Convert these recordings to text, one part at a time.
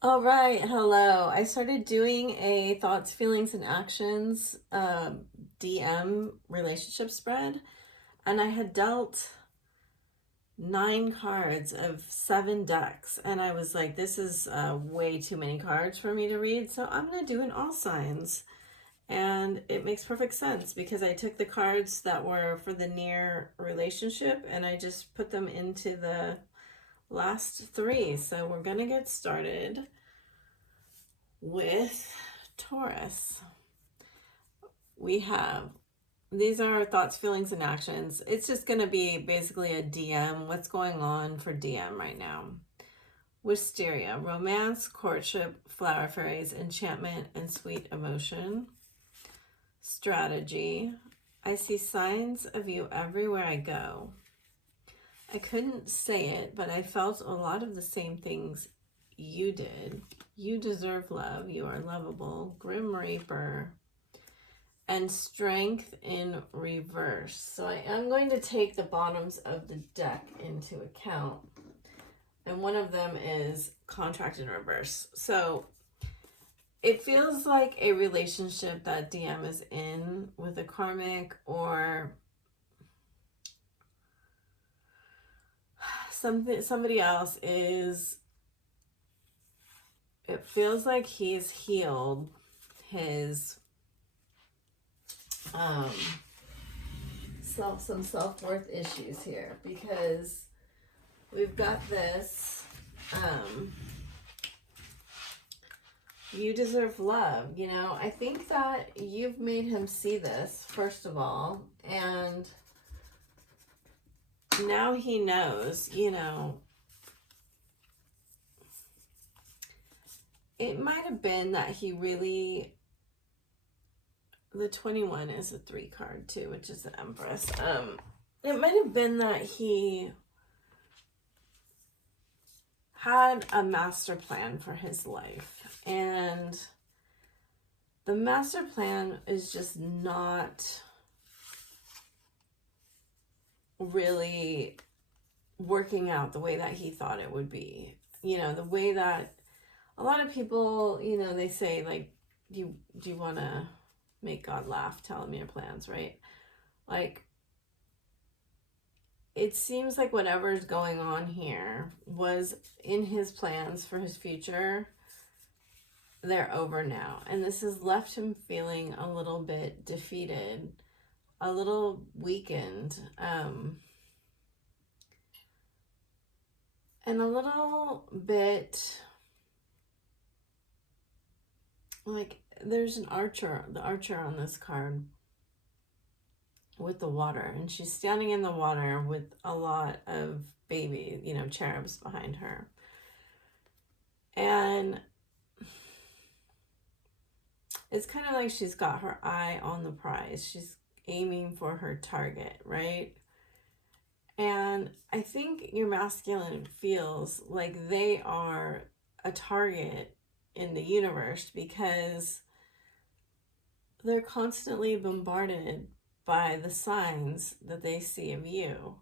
All right, hello. I started doing a thoughts, feelings, and actions DM relationship spread, and I had dealt 9 cards of 7 decks, and I was like, this is way too many cards for me to read, so I'm going to do an all signs. And it makes perfect sense because I took the cards that were for the near relationship and I just put them into the last 3. So we're going to get started with Taurus. We have, these are thoughts, feelings, and actions. It's just going to be basically a DM. What's going on for DM right now? Wisteria, romance, courtship, flower fairies, enchantment, and sweet emotion. Strategy, I see signs of you everywhere I go. I couldn't say it, but I felt a lot of the same things you did. You deserve love. You are lovable. Grim Reaper. And strength in reverse. So I am going to take the bottoms of the deck into account. And one of them is contract in reverse. So it feels like a relationship that DM is in with a karmic or somebody else is, it feels like he's healed his some self-worth issues here, because we've got this you deserve love. I think that you've made him see this, first of all, and now he knows. It might have been that he really, the 21 is a 3 card too, which is the Empress. It might have been that he had a master plan for his life, and the master plan is just not really working out the way that he thought it would be. The way that a lot of people, they say, like, do you want to make God laugh? Tell him your plans, right? Like, it seems like whatever's going on here was in his plans for his future. They're over now. And this has left him feeling a little bit defeated, a little weakened, and a little bit like there's the archer on this card with the water, and she's standing in the water with a lot of baby, cherubs behind her. And it's kind of like she's got her eye on the prize. She's aiming for her target, right? And I think your masculine feels like they are a target in the universe because they're constantly bombarded by the signs that they see of you.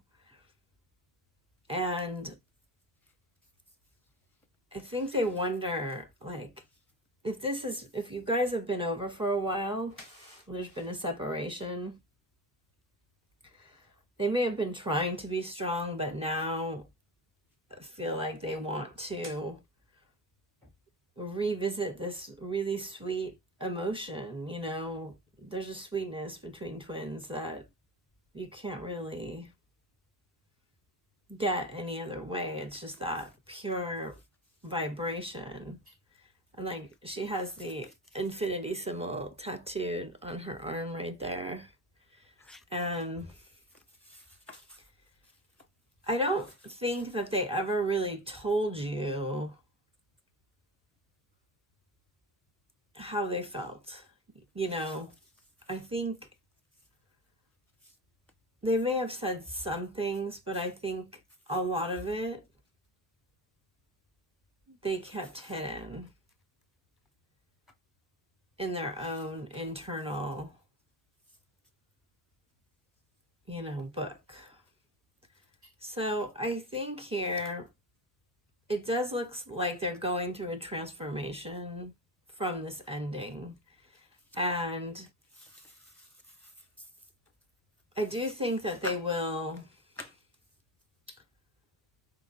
And I think they wonder, like, if you guys have been over for a while, there's been a separation, they may have been trying to be strong, but now feel like they want to revisit this really sweet emotion. There's a sweetness between twins that you can't really get any other way. It's just that pure vibration. And like, she has the infinity symbol tattooed on her arm right there. And I don't think that they ever really told you how they felt. I think they may have said some things, but I think a lot of it they kept hidden in their own internal, book. So I think here it does look like they're going through a transformation from this ending. And I do think that they will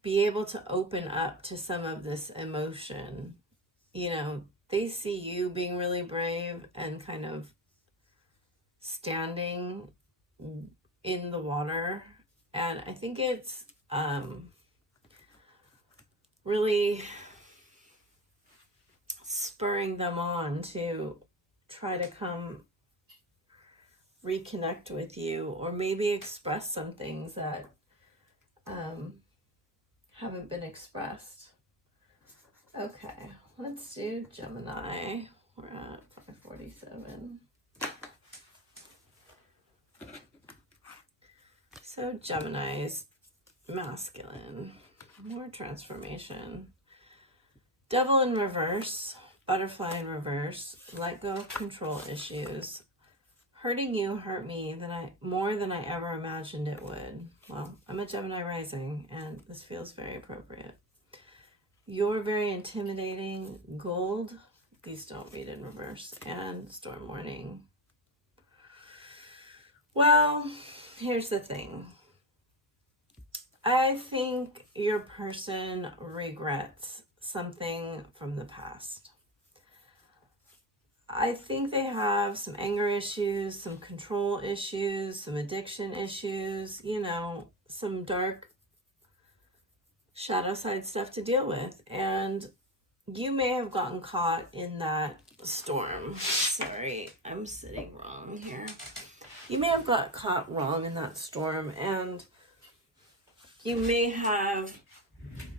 be able to open up to some of this emotion. You know, they see you being really brave and kind of standing in the water. And I think it's really spurring them on to try to come reconnect with you, or maybe express some things that haven't been expressed. Okay, let's do Gemini. We're at 547. So Gemini's masculine, more transformation. Devil in reverse, butterfly in reverse, let go of control issues. Hurting you hurt me more than I ever imagined it would. Well, I'm a Gemini rising, and this feels very appropriate. You're very intimidating. Gold, these don't read in reverse, and storm warning. Well, here's the thing. I think your person regrets something from the past. I think they have some anger issues, some control issues, some addiction issues, you know, some dark shadow side stuff to deal with. And you may have gotten caught in that storm. Sorry, I'm sitting wrong here. You may have got caught wrong in that storm, and you may have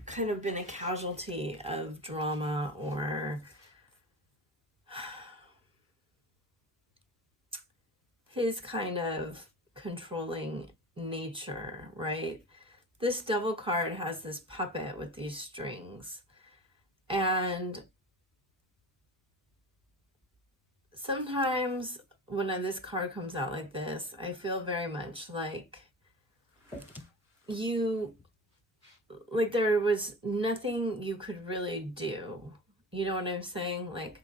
kind of been a casualty of drama or his kind of controlling nature, right? This Devil card has this puppet with these strings. And sometimes when this card comes out like this, I feel very much like there was nothing you could really do. You know what I'm saying? Like,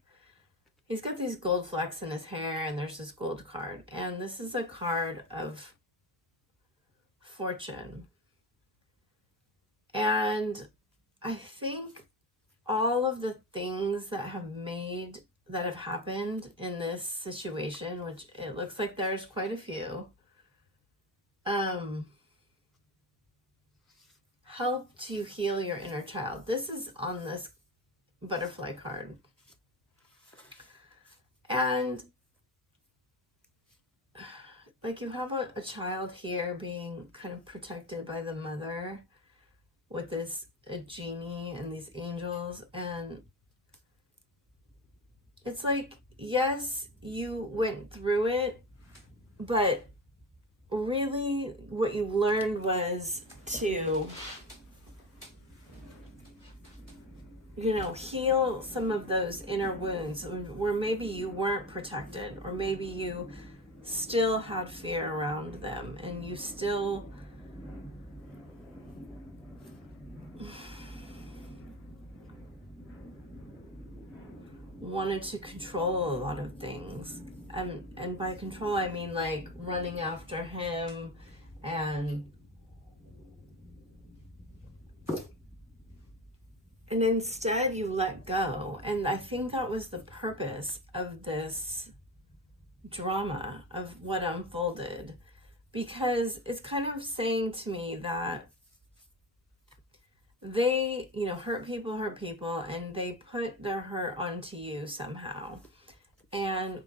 he's got these gold flecks in his hair, and there's this gold card. And this is a card of fortune. And I think all of the things that have happened in this situation, which it looks like there's quite a few, helped you heal your inner child. This is on this butterfly card. And like, you have a child here being kind of protected by the mother with a genie and these angels. And it's like, yes, you went through it, but really what you learned was to, you know, heal some of those inner wounds where maybe you weren't protected, or maybe you still had fear around them, and you still wanted to control a lot of things. And by control, I mean like running after him, and instead you let go. And I think that was the purpose of this drama, of what unfolded, because it's kind of saying to me that they, you know, hurt people, and they put their hurt onto you somehow. And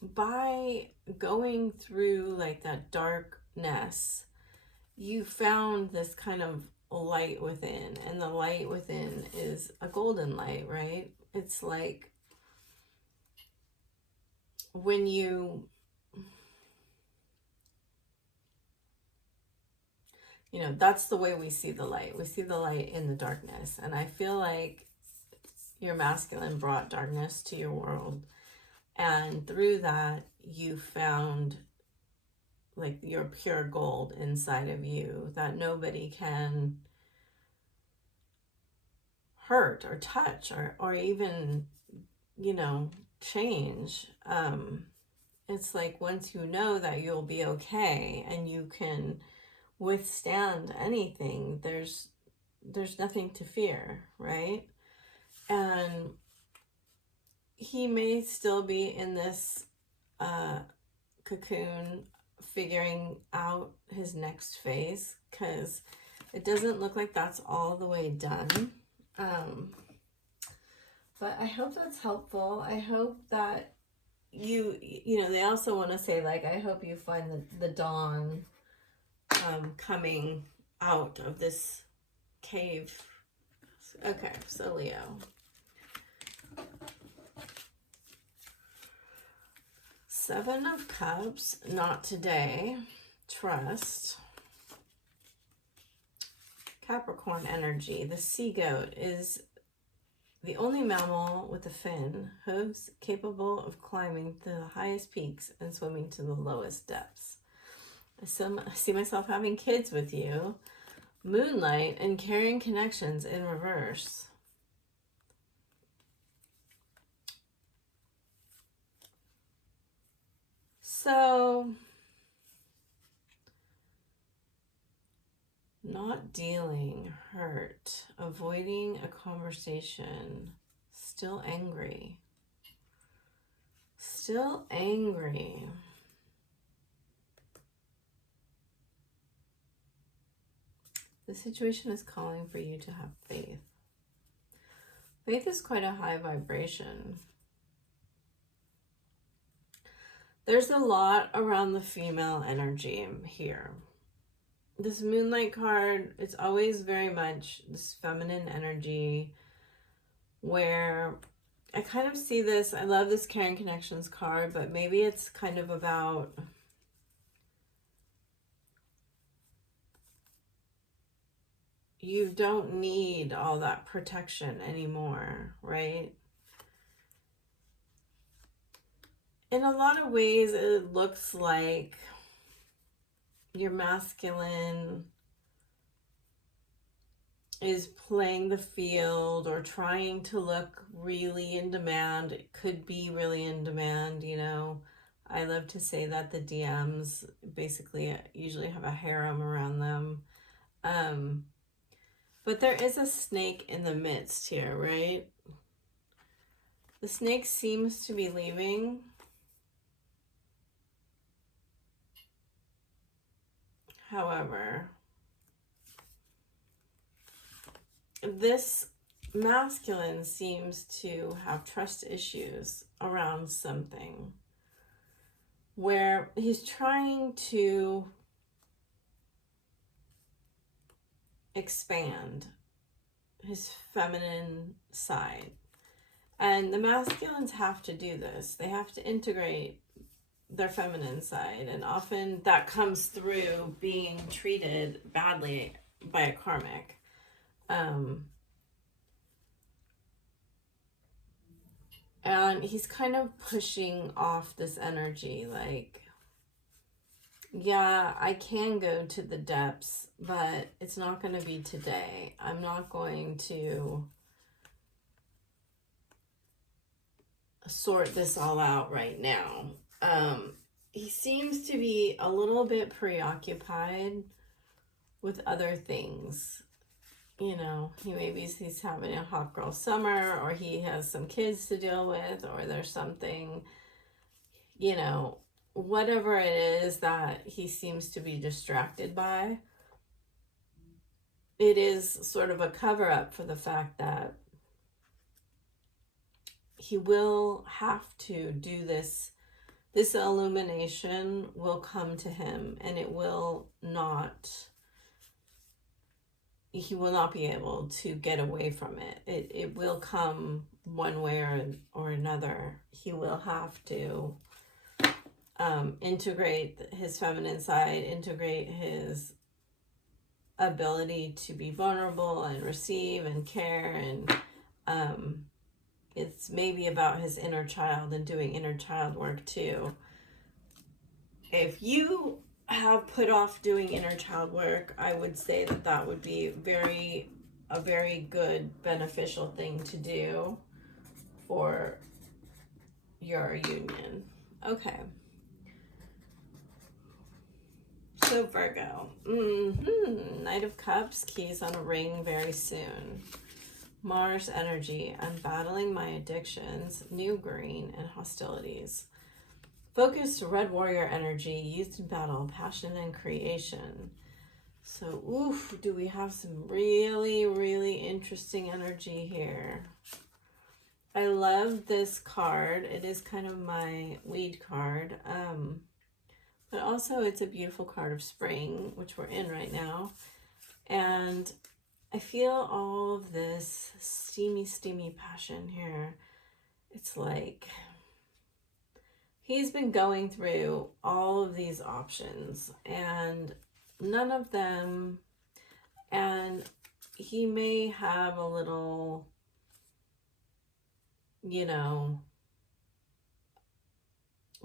by going through like that darkness, you found this kind of light within, and the light within is a golden light, right? It's like when you know, that's the way we see the light. We see the light in the darkness. And I feel like your masculine brought darkness to your world. And through that, you found like your pure gold inside of you that nobody can hurt or touch or even, you know, change. It's like once you know that you'll be okay and you can withstand anything, there's nothing to fear, right? And he may still be in this cocoon figuring out his next phase, because it doesn't look like that's all the way done. But I hope that's helpful. I hope that you know, they also want to say, like, I hope you find the dawn coming out of this cave. Okay, so Leo. Seven of Cups, not today. Trust. Capricorn energy. The sea goat is the only mammal with a fin, hooves, capable of climbing to the highest peaks and swimming to the lowest depths. I see myself having kids with you. Moonlight and carrying connections in reverse. So, not dealing, hurt, avoiding a conversation, still angry. Still angry. The situation is calling for you to have faith. Faith is quite a high vibration. There's a lot around the female energy here. This Moonlight card, it's always very much this feminine energy where I kind of see this. I love this Caring Connections card, but maybe it's kind of about you don't need all that protection anymore, right? In a lot of ways, it looks like your masculine is playing the field or trying to look really in demand. It could be really in demand, you know. I love to say that the DMs basically usually have a harem around them. But there is a snake in the midst here, right? The snake seems to be leaving. However, this masculine seems to have trust issues around something where he's trying to expand his feminine side. And the masculines have to do this. They have to integrate their feminine side, and often that comes through being treated badly by a karmic. And he's kind of pushing off this energy, like, yeah, I can go to the depths, but it's not going to be today. I'm not going to sort this all out right now. He seems to be a little bit preoccupied with other things. You know, he's having a hot girl summer, or he has some kids to deal with, or there's something, you know, whatever it is that he seems to be distracted by. It is sort of a cover up for the fact that he will have to do this. This illumination will come to him, and he will not be able to get away from it. It will come one way or another. He will have to integrate his feminine side, integrate his ability to be vulnerable and receive and care, and it's maybe about his inner child and doing inner child work too. If you have put off doing inner child work, I would say that would be very a very good, beneficial thing to do for your union. Okay. So Virgo. Knight of Cups, keys on a ring very soon. Mars energy, I'm battling my addictions, new green, and hostilities. Focused red warrior energy, youth in battle, passion and creation. So, oof, do we have some really, really interesting energy here. I love this card. It is kind of my lead card. But also it's a beautiful card of spring, which we're in right now. And I feel all of this steamy, steamy passion here. It's like he's been going through all of these options and none of them, and he may have a little, you know,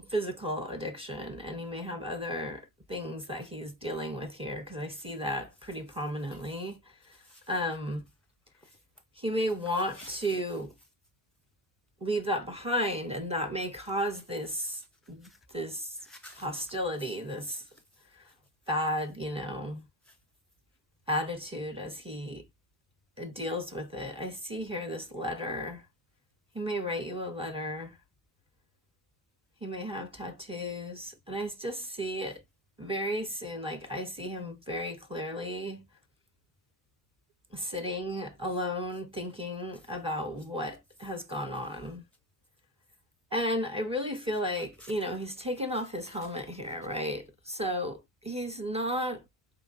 physical addiction, and he may have other things that he's dealing with here, because I see that pretty prominently. He may want to leave that behind, and that may cause this hostility, this bad, you know, attitude as he deals with it. I see here this letter. He may write you a letter. He may have tattoos, and I just see it very soon. Like, I see him very clearly sitting alone thinking about what has gone on. And I really feel like, you know, he's taken off his helmet here, right? So he's not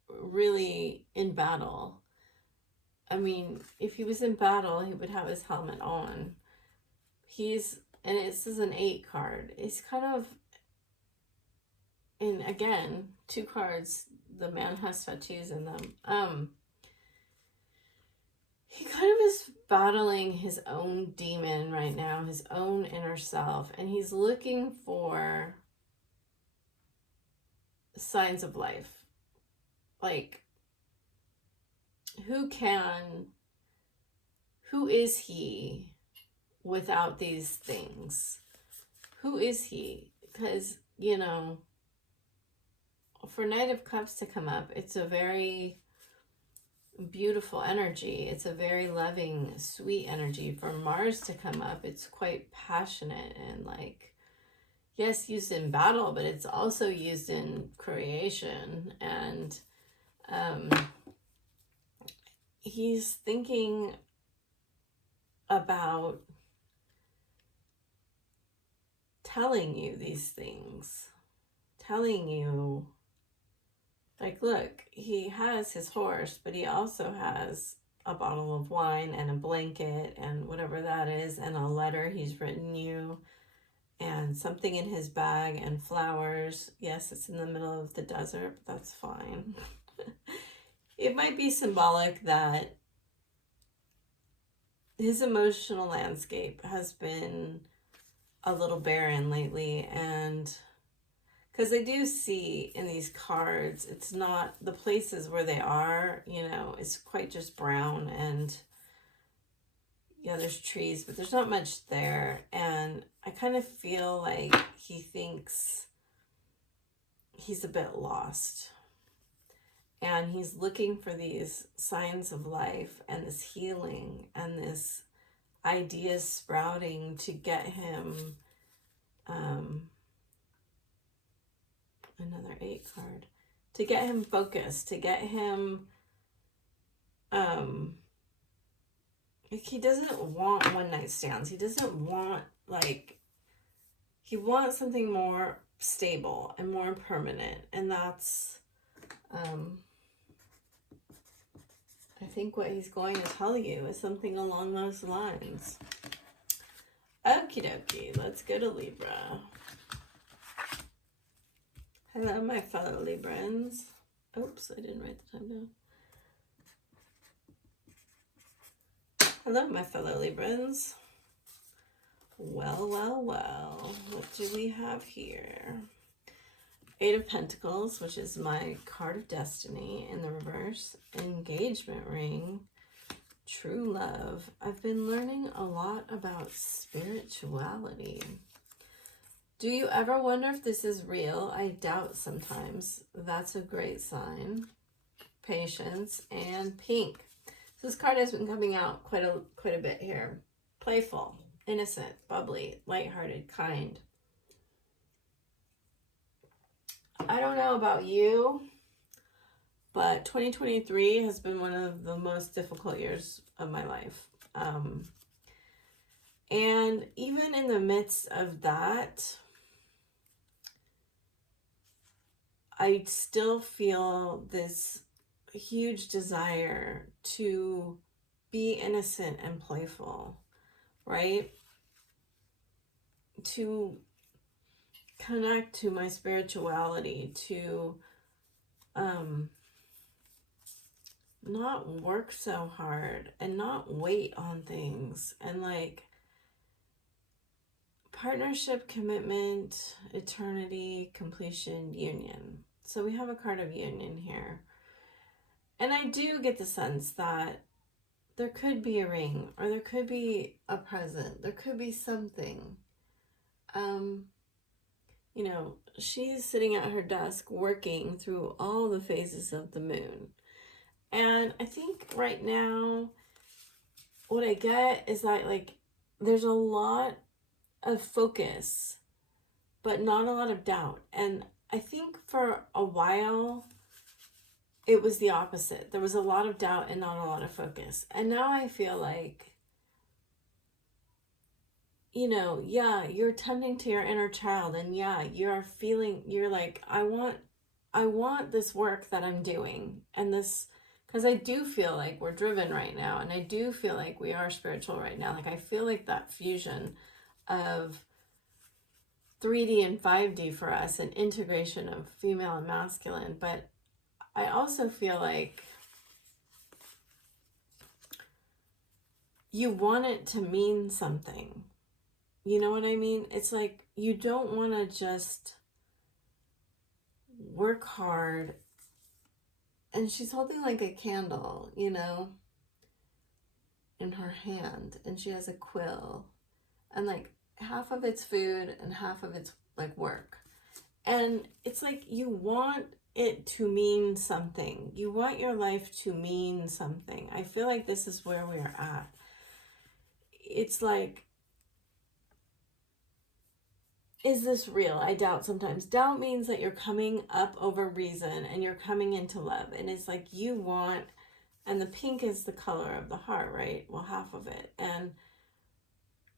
really in battle. I mean, if he was in battle, he would have his helmet on. And this is an 8 card. It's kind of, and again, 2 cards, the man has tattoos in them. He kind of is battling his own demon right now, his own inner self, and he's looking for signs of life. Like, who is he without these things? Who is he? Because, you know, for Knight of Cups to come up, it's a very beautiful energy. It's a very loving, sweet energy. For Mars to come up, it's quite passionate and, like, yes, used in battle, but it's also used in creation. And he's thinking about telling you these things, telling you, like, look, he has his horse, but he also has a bottle of wine and a blanket and whatever that is, and a letter he's written you, and something in his bag, and flowers. Yes, it's in the middle of the desert, but that's fine. It might be symbolic that his emotional landscape has been a little barren lately, and because I do see in these cards, it's not the places where they are, you know, it's quite just brown, and yeah, there's trees, but there's not much there. And I kind of feel like he thinks he's a bit lost, and he's looking for these signs of life and this healing and this ideas sprouting to get him another 8 card, to get him focused, to get him like, he doesn't want one night stands. He doesn't want, like, he wants something more stable and more permanent, and that's I think what he's going to tell you is something along those lines. Okie dokie, let's go to Libra. Hello, my fellow Librans. Oops, I didn't write the time down. Hello, my fellow Librans. Well, well, well. What do we have here? 8 of Pentacles, which is my card of destiny in the reverse. Engagement ring. True love. I've been learning a lot about spirituality. Do you ever wonder if this is real? I doubt sometimes. That's a great sign. Patience and pink. So this card has been coming out quite a bit here. Playful, innocent, bubbly, lighthearted, kind. I don't know about you, but 2023 has been one of the most difficult years of my life. And even in the midst of that, I still feel this huge desire to be innocent and playful, right? To connect to my spirituality, to not work so hard and not wait on things, and like partnership, commitment, eternity, completion, union. So we have a card of union here. And I do get the sense that there could be a ring, or there could be a present, there could be something. You know, she's sitting at her desk working through all the phases of the moon. And I think right now, what I get is that, like, there's a lot of focus, but not a lot of doubt. And I think for a while, it was the opposite. There was a lot of doubt and not a lot of focus. And now I feel like, you know, yeah, you're tending to your inner child, and yeah, you're like, I want this work that I'm doing, and this, because I do feel like we're driven right now, and I do feel like we are spiritual right now. Like, I feel like that fusion of 3D and 5D for us, and integration of female and masculine. But I also feel like you want it to mean something. You know what I mean? It's like, you don't want to just work hard. And she's holding like a candle, you know, in her hand. And she has a quill. And like half of it's food and half of it's like work. And it's like, you want it to mean something. You want your life to mean something. I feel like this is where we're at. It's like, is this real? I doubt sometimes. Doubt means that you're coming up over reason and you're coming into love. And it's like, you want, and the pink is the color of the heart, right? Well, half of it. And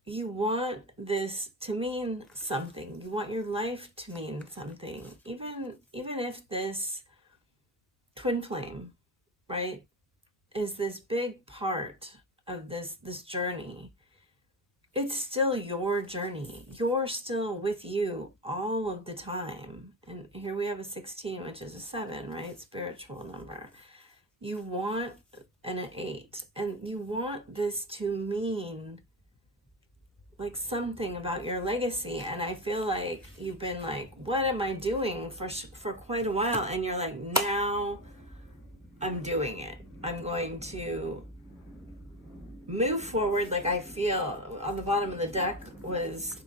you want this to mean something. You want your life to mean something. Even if this twin flame, right, is this big part of this journey, it's still your journey. You're still with you all of the time. And here we have a 16, which is a 7, right? Spiritual number. You want, and an 8. And you want this to mean like something about your legacy. And I feel like you've been like, what am I doing for quite a while? And you're like, now I'm doing it. I'm going to move forward. Like, I feel on the bottom of the deck was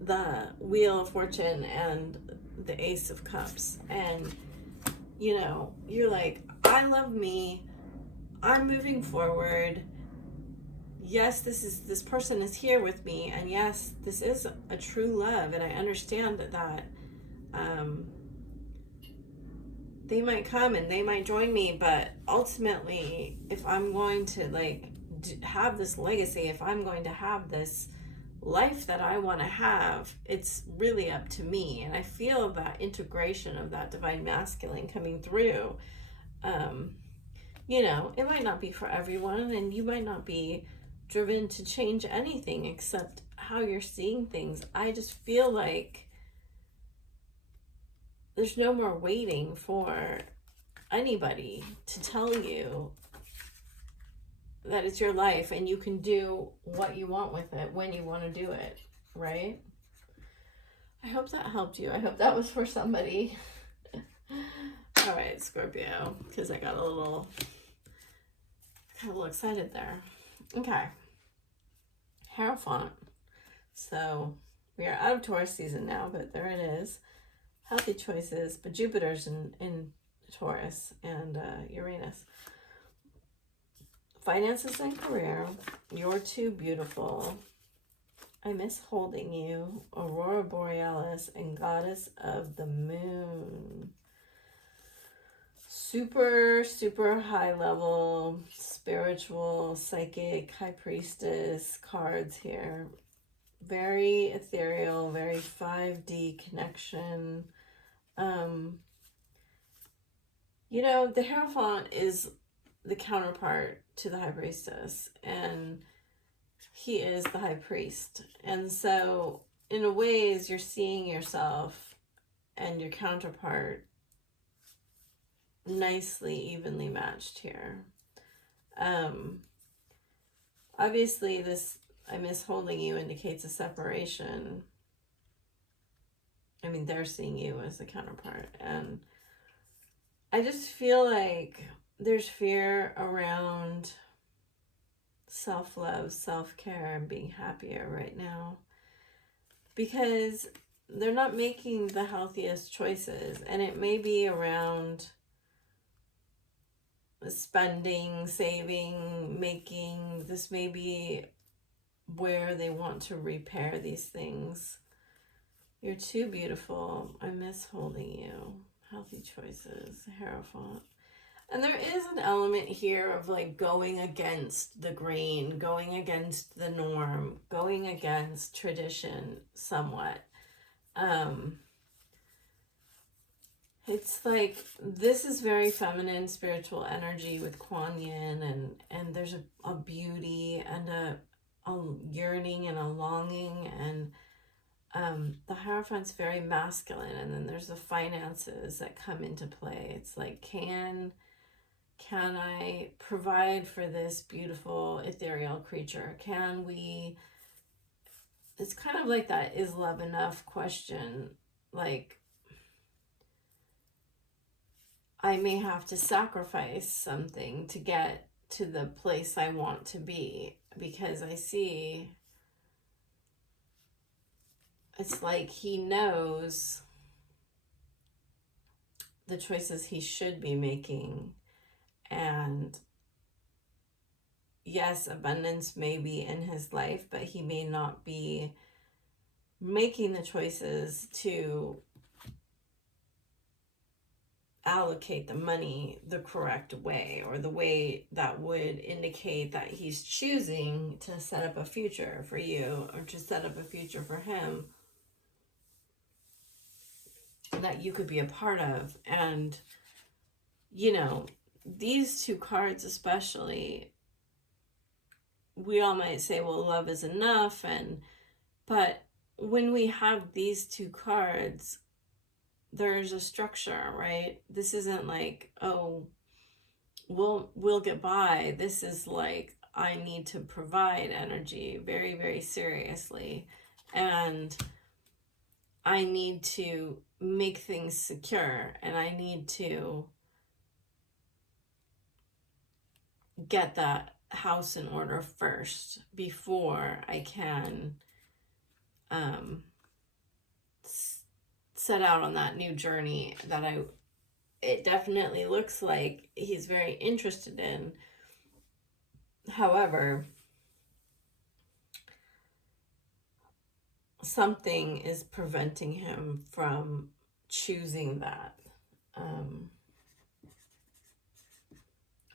the Wheel of Fortune and the Ace of Cups. And, you know, you're like, I love me. I'm moving forward. Yes, this person is here with me. And yes, this is a true love. And I understand that they might come and they might join me, but ultimately, if I'm going to like have this legacy, if I'm going to have this life that I want to have, it's really up to me. And I feel that integration of that divine masculine coming through. You know, it might not be for everyone, and you might not be driven to change anything except how you're seeing things. I just feel like there's no more waiting for anybody to tell you that it's your life and you can do what you want with it when you want to do it, right? I hope that helped you. I hope that was for somebody. All right, Scorpio, because I got a little Got a little excited there. Okay. Hierophant. So we are out of Taurus season now, but there it is. Healthy choices, but Jupiter's in Taurus and Uranus. Finances and career. You're too beautiful. I miss holding you. Aurora Borealis and Goddess of the Moon. Super, super high level, spiritual, psychic, high priestess cards here. Very ethereal, very 5D connection. You know, the Hierophant is the counterpart to the high priestess, and he is the high priest. And so in a ways you're seeing yourself and your counterpart nicely evenly matched here. Obviously this I miss holding you indicates a separation. I mean, they're seeing you as the counterpart, and I just feel like there's fear around self-love, self-care, and being happier right now because they're not making the healthiest choices, and it may be around spending, saving, making. This may be where they want to repair these things. You're too beautiful. I miss holding you. Healthy choices. Hierophant. And there is an element here of like going against the grain, going against the norm, going against tradition somewhat. It's like this is very feminine spiritual energy with Kuan Yin, and there's a beauty and a yearning and a longing, and the Hierophant's very masculine, and then there's the finances that come into play. It's like, can I provide for this beautiful ethereal creature? Can we? It's kind of like that is love enough question. Like, I may have to sacrifice something to get to the place I want to be, because I see it's like he knows the choices he should be making. And yes, abundance may be in his life, but he may not be making the choices to allocate the money the correct way, or the way that would indicate that he's choosing to set up a future for you, or to set up a future for him that you could be a part of. And you know, these two cards especially, we all might say, well, love is enough, but when we have these two cards, there's a structure, right? This isn't like, oh, we'll get by. This is like, I need to provide energy very, very seriously, and I need to make things secure, and I need to get that house in order first before I can set out on that new journey that it definitely looks like he's very interested in. However, something is preventing him from choosing that.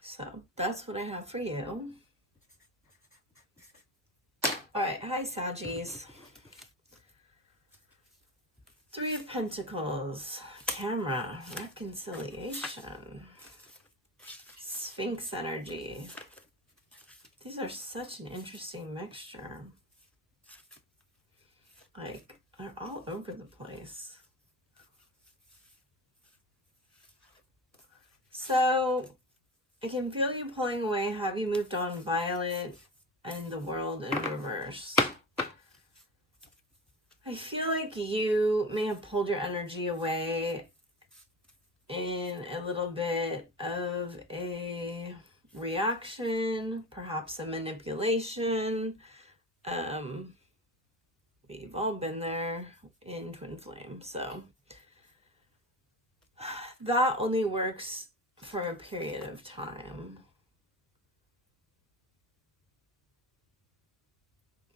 So that's what I have for you. All right, hi Saggies. Three of Pentacles, camera, reconciliation, Sphinx energy. These are such an interesting mixture. Like, they're all over the place. So, I can feel you pulling away. Have you moved on? Violet and the World in reverse. I feel like you may have pulled your energy away in a little bit of a reaction, perhaps a manipulation. We've all been there in twin flame. So that only works for a period of time.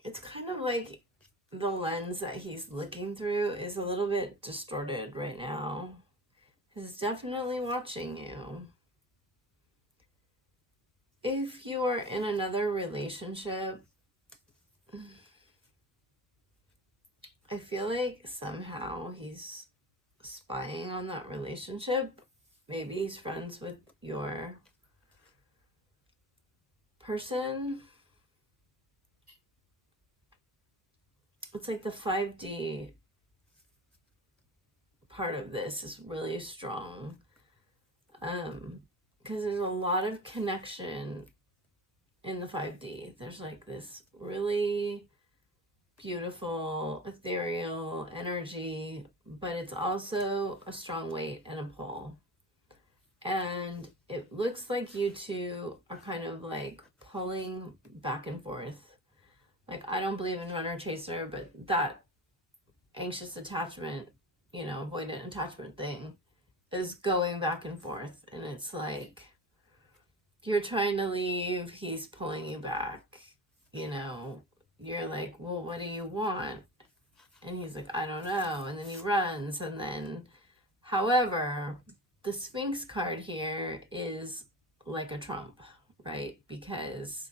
It's kind of like the lens that he's looking through is a little bit distorted right now. He's definitely watching you. If you are in another relationship, I feel like somehow he's spying on that relationship. Maybe he's friends with your person. It's like the 5D part of this is really strong. Because there's a lot of connection in the 5D. There's like this really beautiful, ethereal energy, but it's also a strong weight and a pull. And it looks like you two are kind of like pulling back and forth. Like, I don't believe in runner chaser, but that anxious attachment, you know, avoidant attachment thing is going back and forth. And it's like, you're trying to leave, he's pulling you back, you know. You're like, well, what do you want? And he's like, I don't know. And then he runs. And then, however, the Sphinx card here is like a trump, right? Because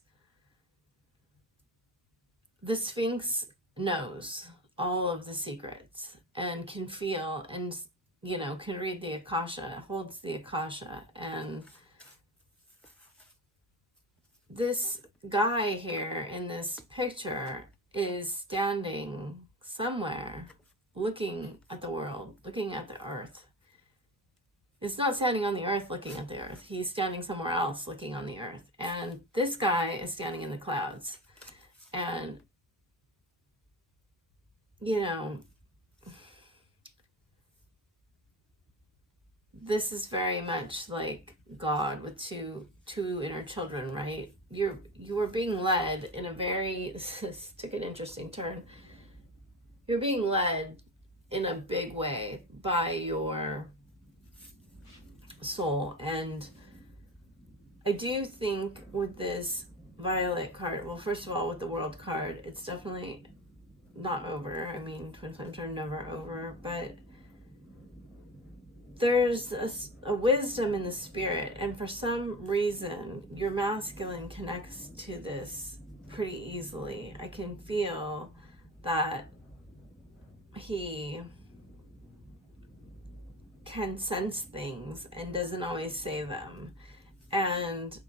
the Sphinx knows all of the secrets and can feel and, you know, can read the Akasha, holds the Akasha. And this guy here in this picture is standing somewhere looking at the world, looking at the earth. It's not standing on the earth looking at the earth. He's standing somewhere else looking on the earth. And this guy is standing in the clouds. And, you know, this is very much like God with two inner children, right? You were being led in a very, this took an interesting turn. You're being led in a big way by your soul. And I do think with this Violet card, well, first of all, with the World card, it's definitely not over. I mean, twin flames are never over, but there's a wisdom in the spirit, and for some reason your masculine connects to this pretty easily. I can feel that he can sense things and doesn't always say them, and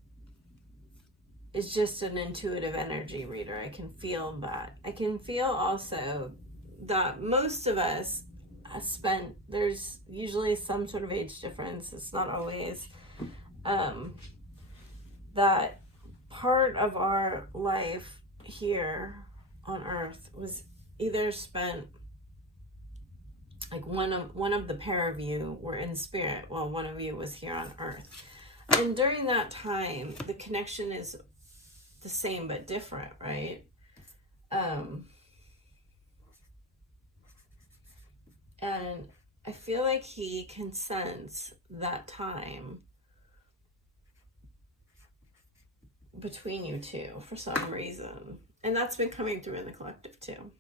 is just an intuitive energy reader. I can feel that. I can feel also that most of us there's usually some sort of age difference, it's not always, that part of our life here on earth was either spent, like one of the pair of you were in spirit while one of you was here on earth. And during that time, the connection is the same but different, right? And I feel like he can sense that time between you two for some reason. And that's been coming through in the collective too.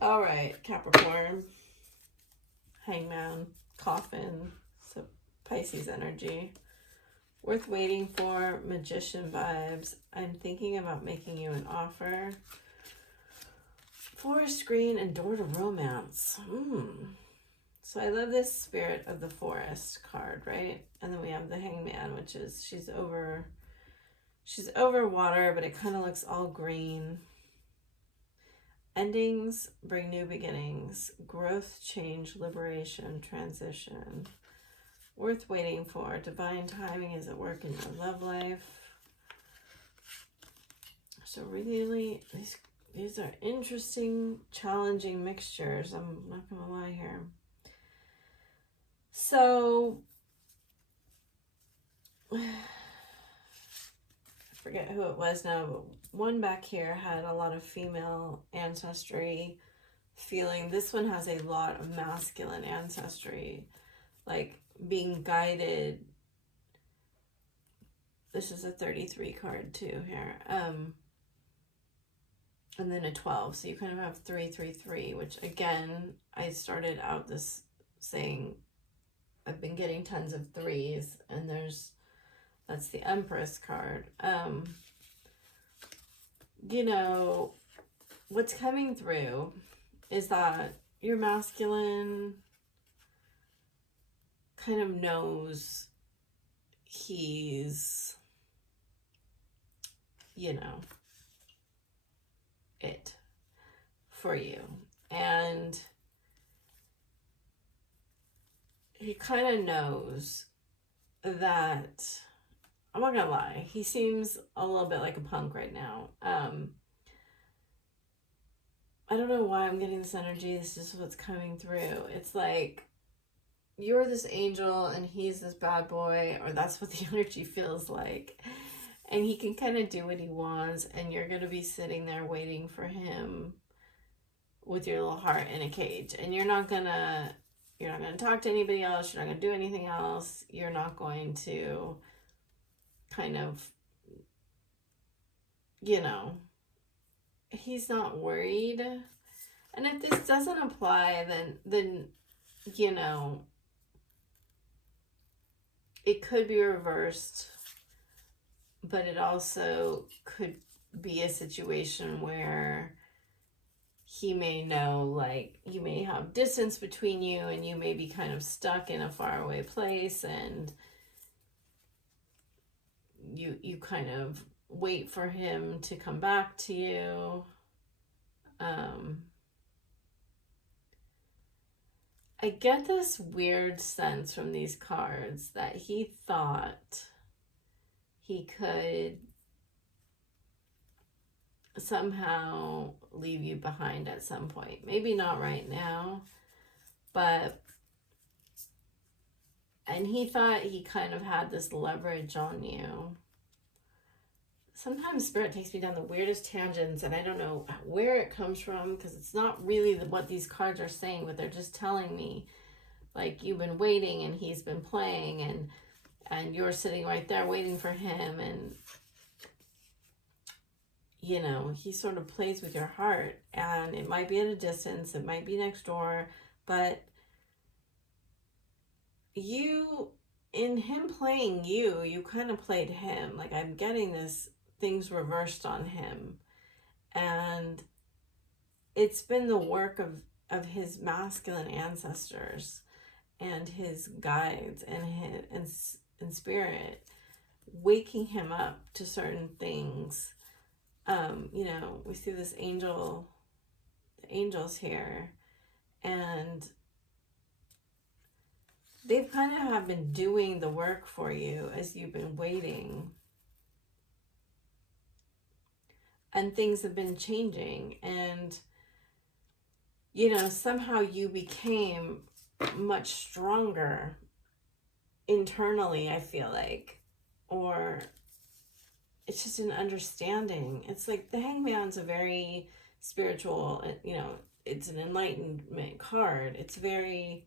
All right, Capricorn, Hangman, Coffin, so Pisces energy. Worth waiting for, Magician vibes. I'm thinking about making you an offer. Forest green and door to romance. So I love this spirit of the forest card, right? And then we have the Hangman, which is she's over water, but it kind of looks all green. Endings bring new beginnings. Growth, change, liberation, transition. Worth waiting for. Divine timing is at work in your love life. So really, these are interesting, challenging mixtures. I'm not going to lie here. So, forget who it was now, but one back here had a lot of female ancestry feeling. This one has a lot of masculine ancestry, like being guided. This is a 33 card too here. And then a 12. So you kind of have 333, which again, I started out this saying I've been getting tons of threes, and that's the Empress card. You know, what's coming through is that your masculine kind of knows he's, you know, it for you. And he kind of knows that, I'm not gonna lie, he seems a little bit like a punk right now. I don't know why I'm getting this energy. This is what's coming through. It's like you're this angel and he's this bad boy, or that's what the energy feels like. And he can kind of do what he wants, and you're going to be sitting there waiting for him with your little heart in a cage. And you're not going to talk to anybody else. You're not going to do anything else. You're not going to kind of, you know, he's not worried. And if this doesn't apply, then you know, it could be reversed, but it also could be a situation where he may know, like, you may have distance between you and you may be kind of stuck in a faraway place, and you kind of wait for him to come back to you. I get this weird sense from these cards that he thought he could somehow leave you behind at some point. Maybe not right now, but, and he thought he kind of had this leverage on you. Sometimes Spirit takes me down the weirdest tangents, and I don't know where it comes from, because it's not really what these cards are saying, but they're just telling me, like, you've been waiting and he's been playing, and you're sitting right there waiting for him, and, you know, he sort of plays with your heart, and it might be at a distance, it might be next door, but you, in him playing you kind of played him. Like, I'm getting this, things reversed on him, and it's been the work of his masculine ancestors and his guides and spirit waking him up to certain things. You know, we see this angels here, and they've kind of have been doing the work for you as you've been waiting. And things have been changing, and, you know, somehow you became much stronger internally, I feel like, or it's just an understanding. It's like the Hangman's a very spiritual, you know, it's an enlightenment card. It's very,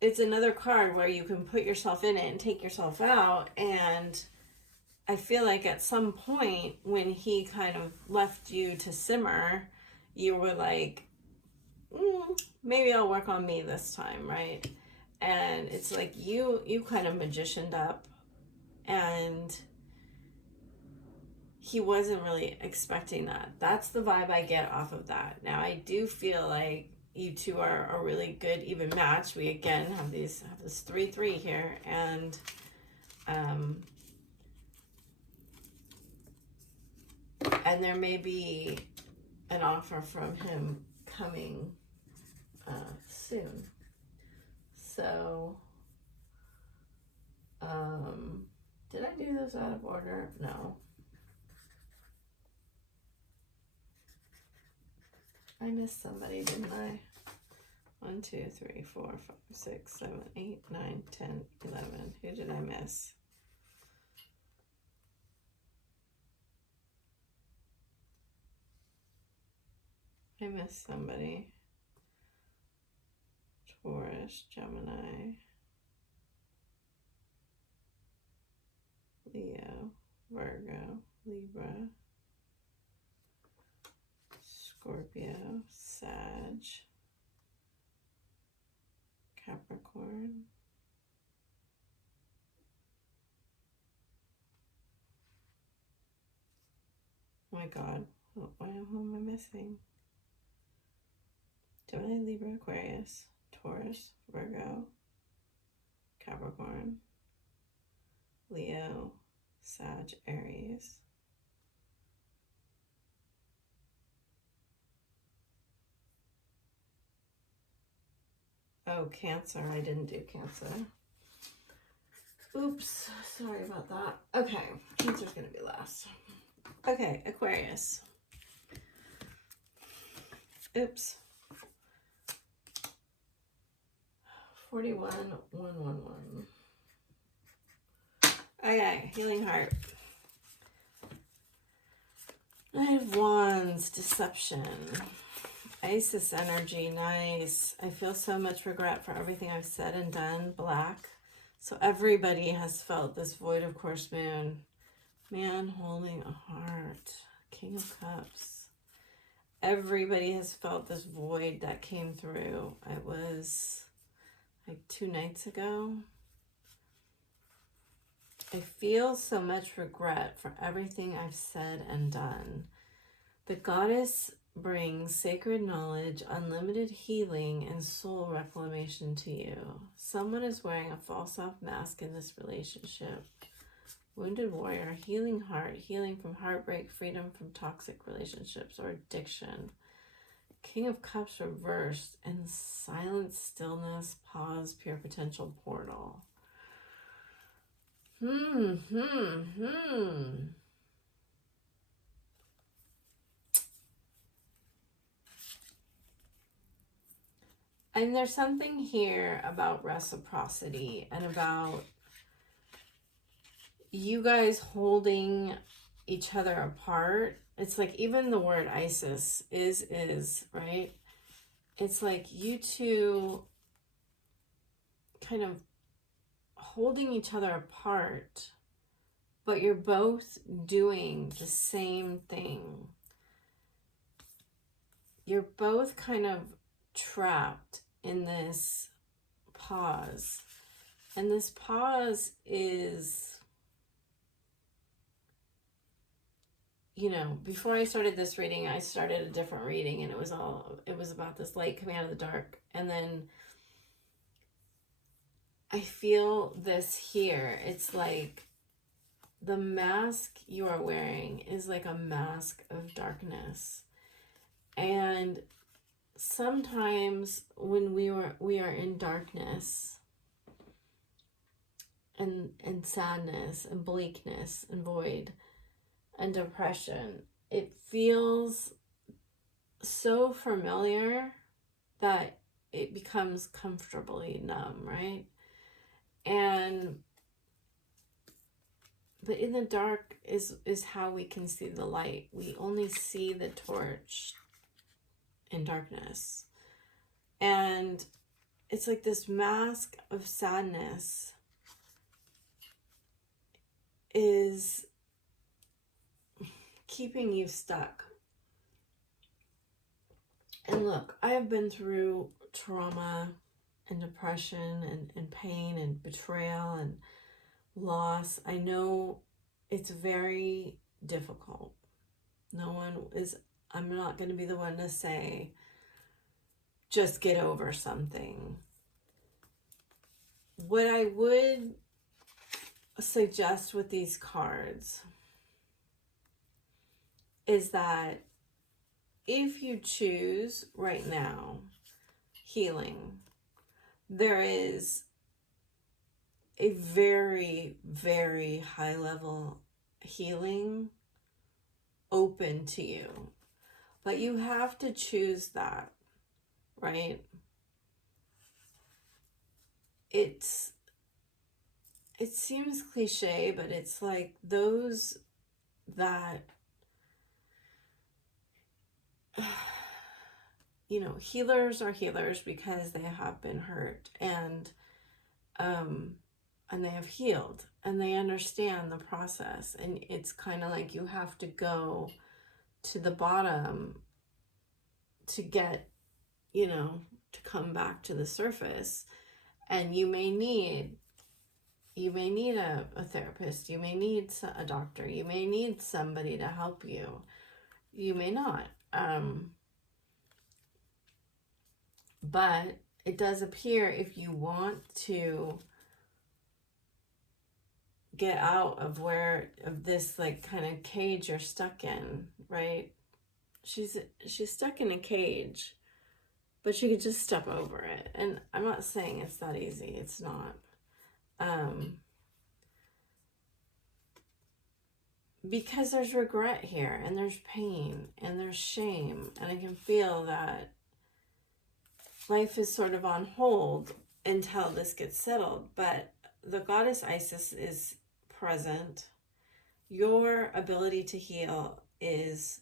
it's another card where you can put yourself in it and take yourself out. And I feel like at some point when he kind of left you to simmer, you were like, maybe I'll work on me this time, right? And it's like you kind of magicianed up, and he wasn't really expecting that. That's the vibe I get off of that. Now, I do feel like you two are a really good even match. We again have this 3-3 here, and there may be an offer from him coming soon. So did I do those out of order? No. I missed somebody, didn't I? 1, 2, 3, 4, 5, 6, 7, 8, 9, 10, 11. Who did I miss? I missed somebody. Taurus, Gemini, Leo, Virgo, Libra, Scorpio, Sag, Capricorn, oh my God, who am I missing? Gemini, Libra, Aquarius, Taurus, Virgo, Capricorn, Leo, Sag, Aries. Oh, Cancer. I didn't do Cancer. Oops. Sorry about that. Okay. Cancer's going to be last. Okay. Aquarius. Oops. 41,111. Okay. Healing Heart. Knight of Wands. Deception. Isis energy, nice. I feel so much regret for everything I've said and done, Black. So everybody has felt this void of course moon. Man holding a heart, King of Cups. Everybody has felt this void that came through. It was like 2 nights ago. I feel so much regret for everything I've said and done. The goddess brings sacred knowledge, unlimited healing, and soul reclamation to you. Someone is wearing a false self mask in this relationship. Wounded warrior, healing heart, healing from heartbreak, freedom from toxic relationships or addiction. King of Cups reversed, and silence, stillness, pause, pure potential portal. And there's something here about reciprocity and about you guys holding each other apart. It's like even the word Isis is, right? It's like you two kind of holding each other apart, but you're both doing the same thing. You're both kind of trapped in this pause. And this pause is, you know, before I started this reading, I started a different reading, and it was about this light coming out of the dark. And then I feel this here. It's like the mask you are wearing is like a mask of darkness. And sometimes when we are in darkness and sadness and bleakness and void and depression, it feels so familiar that it becomes comfortably numb, right? But in the dark is how we can see the light. We only see the torch in darkness. And it's like this mask of sadness is keeping you stuck. And look, I have been through trauma and depression and pain and betrayal and loss. I know it's very difficult. I'm not going to be the one to say, just get over something. What I would suggest with these cards is that if you choose right now healing, there is a very, very high level healing open to you. But you have to choose that, right? it seems cliche, but it's like those that, you know, healers are healers because they have been hurt, and they have healed, and they understand the process. And it's kind of like you have to go to the bottom to get, you know, to come back to the surface. And you may need a therapist, you may need a doctor, you may need somebody to help you, you may not. But it does appear, if you want to get out of this like kind of cage you're stuck in, right? She's stuck in a cage, but she could just step over it. And I'm not saying it's that easy. It's not. Because there's regret here, and there's pain, and there's shame, and I can feel that life is sort of on hold until this gets settled. But the goddess Isis is present. Your ability to heal is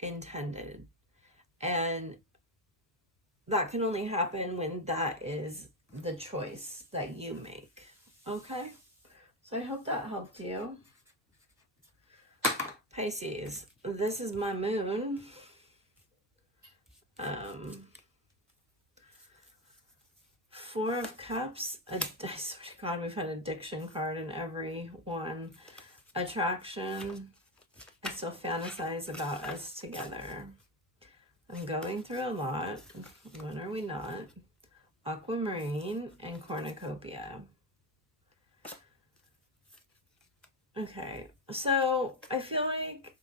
intended, and that can only happen when that is the choice that you make. Okay, so I hope that helped you. Pisces, this is my moon. Four of Cups. I swear to God, we've had addiction card in every one. Attraction. I still fantasize about us together. I'm going through a lot. When are we not? Aquamarine and Cornucopia. Okay, so I feel like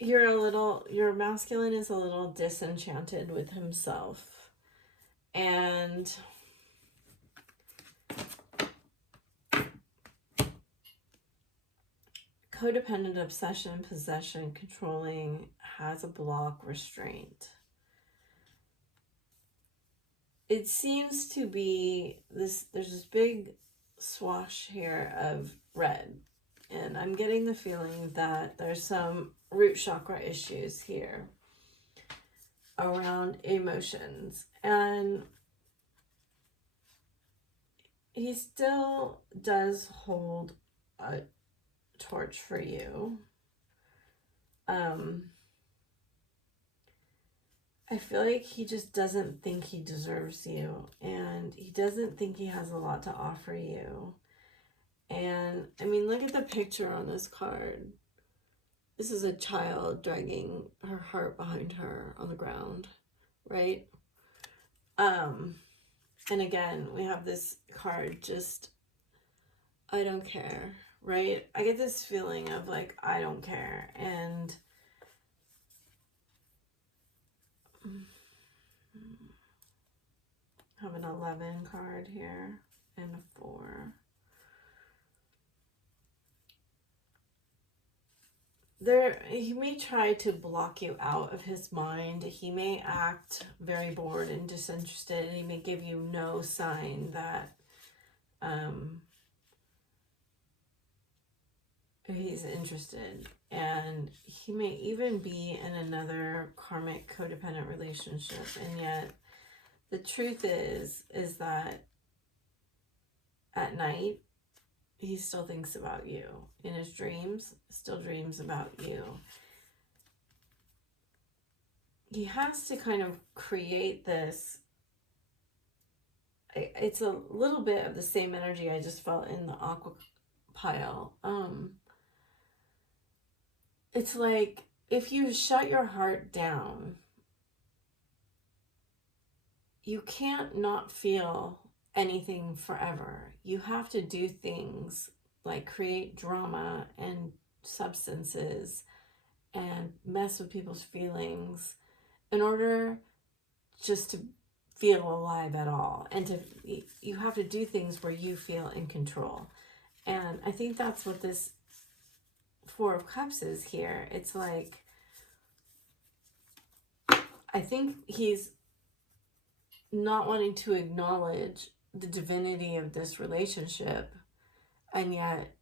your masculine is a little disenchanted with himself. And codependent, obsession, possession, controlling, has a block, restraint. It seems to be there's this big swash here of red. And I'm getting the feeling that there's some root chakra issues here around emotions. And he still does hold a torch for you. I feel like he just doesn't think he deserves you, and he doesn't think he has a lot to offer you. And I mean, look at the picture on this card. This is a child dragging her heart behind her on the ground, right? And again, we have this card, just, I don't care, right? I get this feeling of like, I don't care. And I have an 11 card here and a 4. He may try to block you out of his mind. He may act very bored and disinterested. He may give you no sign that he's interested. And he may even be in another karmic codependent relationship. And yet the truth is that at night, he still thinks about you. In his dreams, still dreams about you. He has to kind of create this. It's a little bit of the same energy I just felt in the aqua pile. It's like if you shut your heart down, you can't not feel anything forever. You have to do things like create drama and substances and mess with people's feelings in order just to feel alive at all. And you have to do things where you feel in control. And I think that's what this Four of Cups is here. It's like, I think he's not wanting to acknowledge the divinity of this relationship, and yet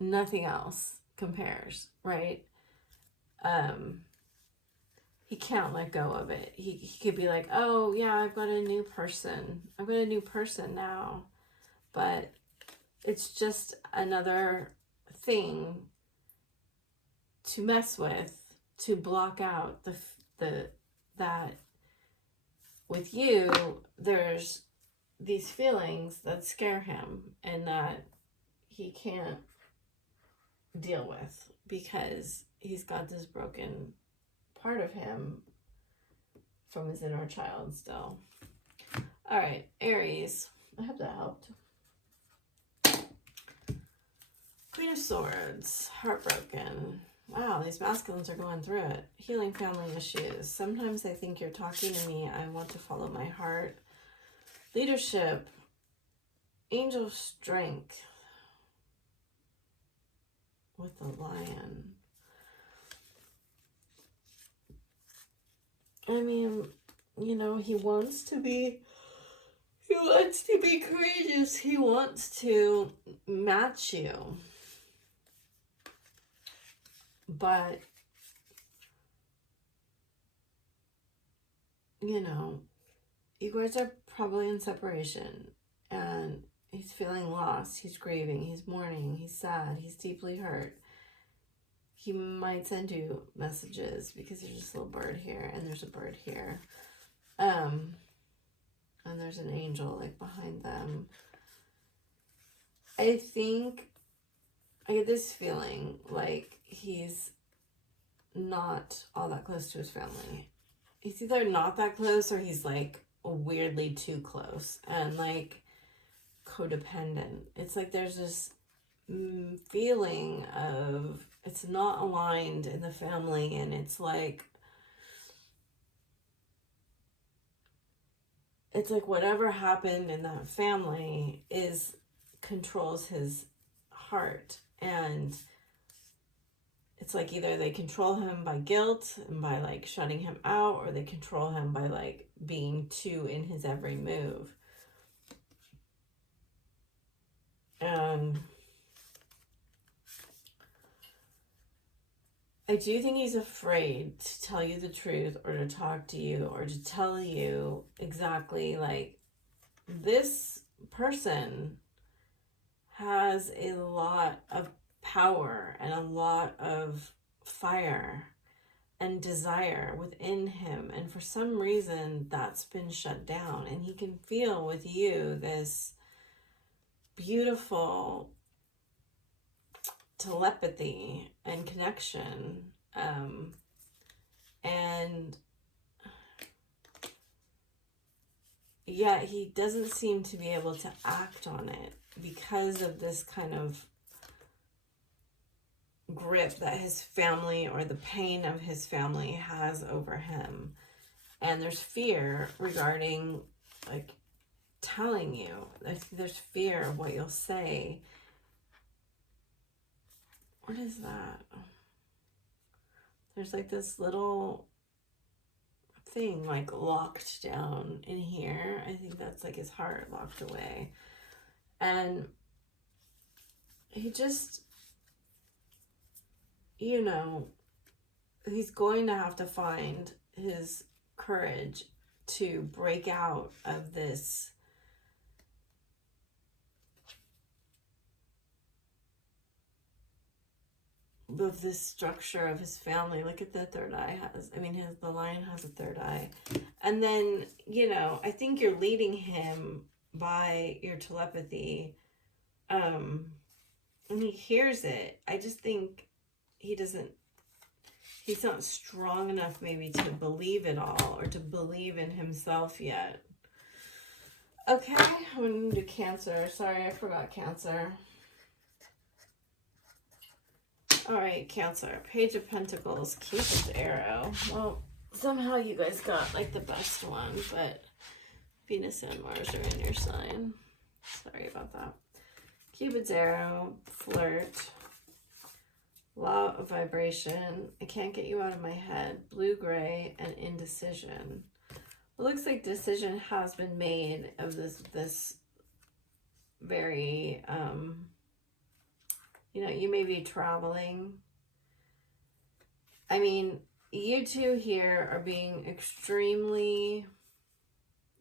nothing else compares, right? He can't let go of it. He could be like, oh yeah, I've got a new person. I've got a new person now. But it's just another thing to mess with, to block out that with you, there's these feelings that scare him and that he can't deal with because he's got this broken part of him from his inner child still. All right, Aries. I hope that helped. Queen of Swords, heartbroken. Wow, these masculines are going through it. Healing family issues. Sometimes I think you're talking to me. I want to follow my heart. Leadership. Angel strength. With the Lion. I mean, you know, he wants to be courageous. He wants to match you. But, you know, you guys are probably in separation and he's feeling lost. He's grieving. He's mourning. He's sad. He's deeply hurt. He might send you messages because there's this little bird here and there's a bird here. And there's an angel like behind them. I think I get this feeling like he's not all that close to his family. He's either not that close or he's like weirdly too close and like codependent. It's like there's this feeling of it's not aligned in the family, and it's like whatever happened in that family controls his heart. And it's like either they control him by guilt and by like shutting him out, or they control him by like being too in his every move. I do think he's afraid to tell you the truth or to talk to you or to tell you exactly like this person has a lot of power and a lot of fire and desire within him, and for some reason that's been shut down, and he can feel with you this beautiful telepathy and connection, and yet he doesn't seem to be able to act on it because of this kind of grip that his family or the pain of his family has over him. And there's fear regarding like telling you. There's fear of what you'll say. What is that? There's like this little thing like locked down in here. I think that's like his heart locked away. And he just, you know, he's going to have to find his courage to break out of this structure of his family. Look at the third eye the lion has a third eye. And then, you know, I think you're leading him by your telepathy. And he hears it. I just think he's not strong enough maybe to believe it all or to believe in himself yet. Okay, I'm going to do Cancer. Sorry, I forgot Cancer. All right, Cancer. Page of Pentacles, Cupid's arrow. Well, somehow you guys got like the best one, but Venus and Mars are in your sign. Sorry about that. Cupid's arrow, flirt, law of vibration, I can't get you out of my head, blue-gray, and indecision. It looks like decision has been made of this very, you know, you may be traveling. I mean, you two here are being extremely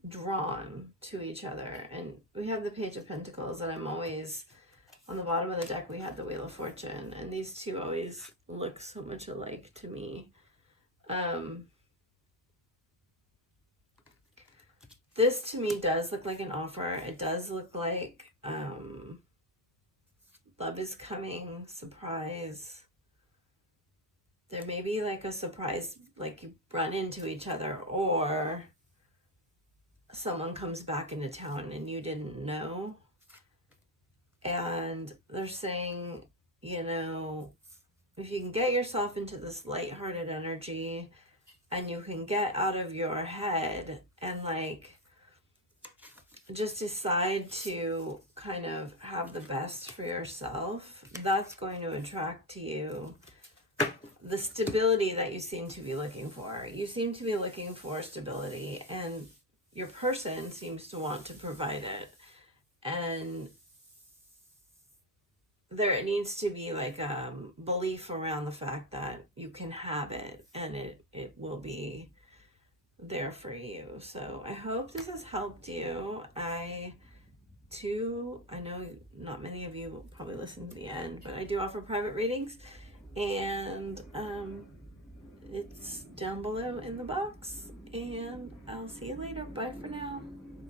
drawn to each other. And we have the Page of Pentacles, and I'm always, on the bottom of the deck, we had the Wheel of Fortune. And these two always look so much alike to me. This to me does look like an offer. It does look like love is coming, surprise. There may be like a surprise, like you run into each other, or someone comes back into town and you didn't know. And they're saying, you know, if you can get yourself into this lighthearted energy and you can get out of your head and like just decide to kind of have the best for yourself, that's going to attract to you the stability that you seem to be looking for. You seem to be looking for stability, and your person seems to want to provide it. And there needs to be like a belief around the fact that you can have it and it will be there for you. So I hope this has helped you. I know not many of you will probably listen to the end, but I do offer private readings, and it's down below in the box, and I'll see you later. Bye for now.